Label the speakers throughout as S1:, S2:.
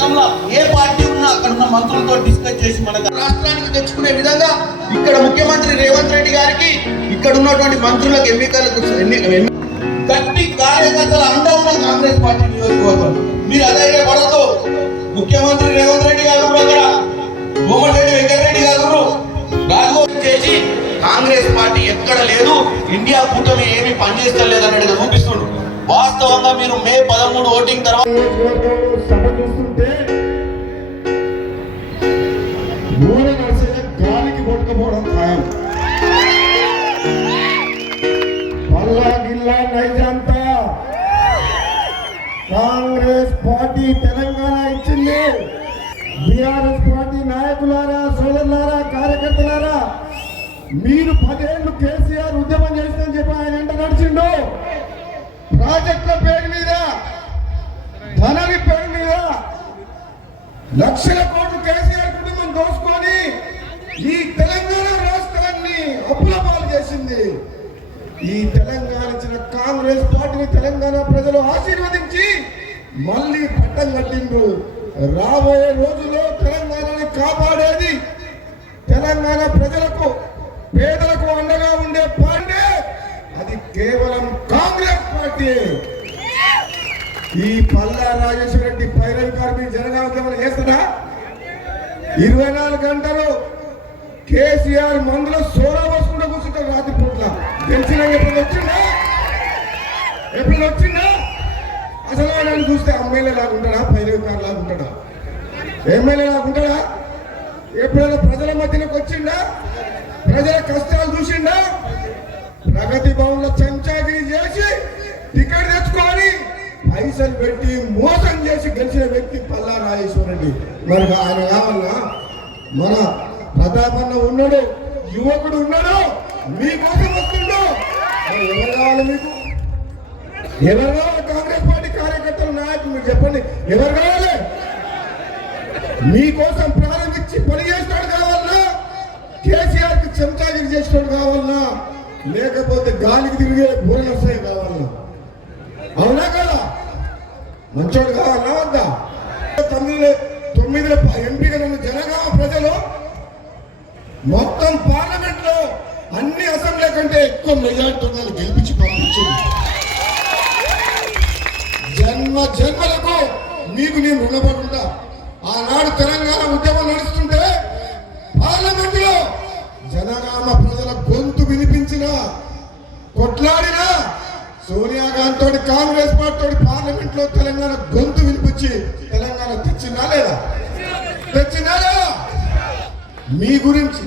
S1: గతంలో ఏ పార్టీ ఉన్నా అక్కడ ఉన్న మంత్రులతో డిస్కస్ చేసి మన రాష్ట్రానికి తెచ్చుకునే విధంగా ఇక్కడ ముఖ్యమంత్రి రేవంత్ రెడ్డి గారికి ఇక్కడ ఉన్నటువంటి మంత్రులకు ఎన్నికలకు ఎన్ని- గట్టి కార్యకర్తల అండ ఉన్న కాంగ్రెస్ పార్టీ నియోజకవర్గం. మీరు అదే పడద్దు ముఖ్యమంత్రి రేవంత్ రెడ్డి గారు అక్కడ బొమ్మరెడ్డి వెంకటరెడ్డి గారు రాజగోపాల్ చేసి కాంగ్రెస్ పార్టీ ఎక్కడ లేదు ఇండియా కూటమి ఏమీ పనిచేస్తలేదు అన్నట్టుగా చూపిస్తుండ్రు. వాస్తవంగా మీరు మే పదమూడు ఓటింగ్ తర్వాత
S2: ఖాయం పల్లా గిల్లా నైజంతా కాంగ్రెస్ పార్టీ తెలంగాణ ఇచ్చింది బీఆర్ఎస్ పార్టీ నాయకులారా సోదరులారా కార్యకర్తలారా మీరు పదేళ్ళు కేసీఆర్ ఉద్యమం చేసిందని చెప్పి ఆయన ఎంట నడిచిండు ప్రాజెక్టుల పేరు మీద ధనని పేరు మీద లక్షల కోట్లు కేసీఆర్ కుటుంబం దోసుకొని ఈ తెలంగాణ ఈ తెలంగాణ ఇచ్చిన కాంగ్రెస్ పార్టీని తెలంగాణ ప్రజలు ఆశీర్వదించి మళ్ళీ పట్టం కట్టిండ్రు. రాబోయే రోజుల్లో తెలంగాణని కాపాడేది తెలంగాణ ప్రజలకు పేదలకు అండగా ఉండే పార్టీ అది కేవలం కాంగ్రెస్ పార్టీ. ఈ పల్లా రాజేశ్వర రెడ్డి పైరవి కార్మి జనగామ చేస్తాడా ఇరవై నాలుగు గంటలు కేసీఆర్ మందుల సోడా పోసుకుంటూ రాత్రి పూట్ల గెలిచిన ఎప్పుడు వచ్చిందా ఎప్పుడు వచ్చిందా అసలు ఆయన చూస్తే ఎమ్మెల్యే లాగా ఉంటాడా? పైరవి కారు లాగా ఉంటాడా? ఎమ్మెల్యే లాగా ఉంటాడా? ఎప్పుడైనా ప్రజల మధ్యలోకి వచ్చిండా? ప్రజల కష్టాలు చూసిండా? ప్రగతి భవన్లో చెంచాగిరి చేసి టికెట్ తెచ్చుకొని పైసలు పెట్టి మోసం చేసి గెలిచిన వ్యక్తి పల్లా రాజేశ్వర మరి ఆయన కావాలన్నా మన ప్రతాపన్న ఉన్నాడు యువకుడు ఉన్నాడు. మీకోసం వస్తుండు ఎవరు కావాలి మీకు? ఎవరు కావాలి కాంగ్రెస్ పార్టీ కార్యకర్తలు నాయకులు మీరు చెప్పండి. ఎవరు కావాలి మీకోసం ప్రారంభించి పని చేస్తాడు కావాలన్నా కేసీఆర్కి చెంచాగిరి చేసినాడు కావాలన్నా లేకపోతే గాలికి తిరిగే వస్తాయి కావాలన్నా అవునా కదా? మంచోడు కావాలన్నా వద్దా? తొమ్మిది తొమ్మిదిలో ఎంపీగా నన్ను జనగామ ప్రజలు మొత్తం పార్లమెంట్ అన్ని అసెంబ్లీ కంటే ఎక్కువ మెజార్టీ వాళ్ళు గెలిపించి పంపించింది జన్మ జన్మలకు మీకు నేను రుణపడి ఆనాడు తెలంగాణ ఉద్యమం నడుస్తుంటే పార్లమెంట్లో జనగామ ప్రజల గొంతు వినిపించిన కొట్లాడిన సోనియా గాంధీ కాంగ్రెస్ పార్టీ పార్లమెంట్లో తెలంగాణ గొంతు వినిపించి తెలంగాణ తెచ్చిందా లేదా? తెచ్చిందా లేదా? మీ గురించి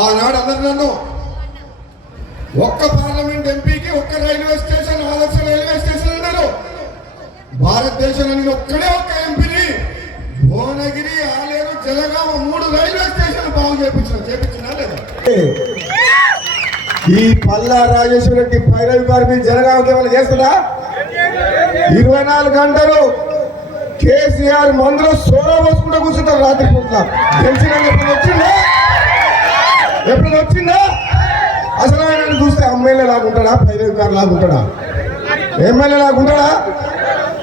S2: ఆనాడు అందరు నన్ను ఒక్క పార్లమెంట్ ఎంపీకి ఒక్క రైల్వే స్టేషన్ ఆదర్శ రైల్వే స్టేషన్ అన్నారు భారతదేశంలో నేను ఒక్కడే ఒక్క ఎంపీని భువనగిరి ఆలేరు జలగామ మూడు రైల్వే స్టేషన్ బాగు చేపించిన చేపించినా లేదా? ఈ పల్లా రాజేశ్వర రెడ్డి పైరవి గారి మీద జనగామకి ఏమైనా చేస్తుందా? ఇరవై నాలుగు గంటలు కేసీఆర్ మందులో సోడా పోసుకుంటూ కూర్చుంటారు రాత్రి పూట్ల తెలిసిన వచ్చిందా? అసలు ఆయన చూస్తే ఎమ్మెల్యే లాగా ఉంటాడా? పైరవి గారు లాగా ఎమ్మెల్యే లాగుంటాడా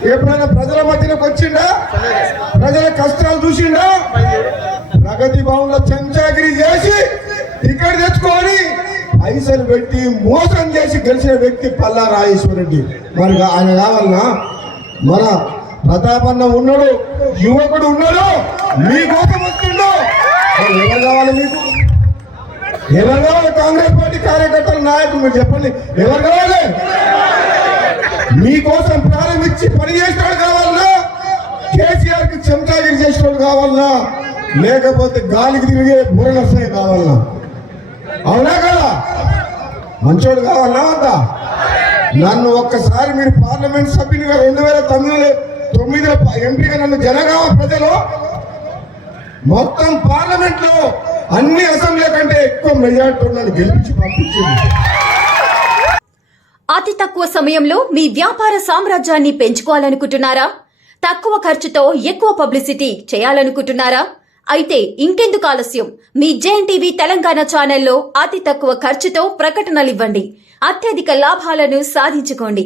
S2: ఎప్పుడైనా ప్రజల మధ్యలోకి వచ్చిండా? ప్రజల కష్టాలు చూసిండా? ప్రగతి భవన్లో చెంచాగిరి చేసి టికెట్ తెచ్చుకొని పైసలు పెట్టి మోసం చేసి గెలిచిన వ్యక్తి పల్లా రాజేశ్వర రెడ్డి మరి ఆయన కావాలన్నా మన ప్రతాపన్న ఉన్నాడు యువకుడు ఉన్నాడు మీకోసం వస్తుండు. మరి ఎవరు కావాలి మీకు? ఎవరు కావాలి? కాంగ్రెస్ పార్టీ కార్యకర్తల నాయకులు మీరు చెప్పండి. ఎవరు కావాలి? మీకోసం ప్రారంభించి పని చేసినాడు కావాలన్నా కేసీఆర్కి చెంచాగిరి చేసినాడు కావాలన్నా లేకపోతే గాలికి తిరిగే బుర్రనస్తాయి కావాలన్నా అవునా కదా? మంచోడు కావాలన్నా వద్దా నన్ను ఒక్కసారి మీరు పార్లమెంట్ సభ్యునిగా రెండు వేల తొమ్మిదిలో తొమ్మిదిలో ఎంపీగా నన్ను జనగామ ప్రజలు మొత్తం పార్లమెంట్లో అన్ని అసెంబ్లీ కంటే ఎక్కువ మెజార్టీ ఉన్నది గెలిపించి పంపించింది.
S3: అతి తక్కువ సమయంలో మీ వ్యాపార సామ్రాజ్యాన్ని పెంచుకోవాలనుకుంటున్నారా? తక్కువ ఖర్చుతో ఎక్కువ పబ్లిసిటీ చేయాలనుకుంటున్నారా? అయితే ఇంకెందుకు ఆలస్యం? మీ జేఎన్టీవీ తెలంగాణ ఛానల్లో అతి తక్కువ ఖర్చుతో ప్రకటనలు ఇవ్వండి. అత్యధిక లాభాలను సాధించుకోండి.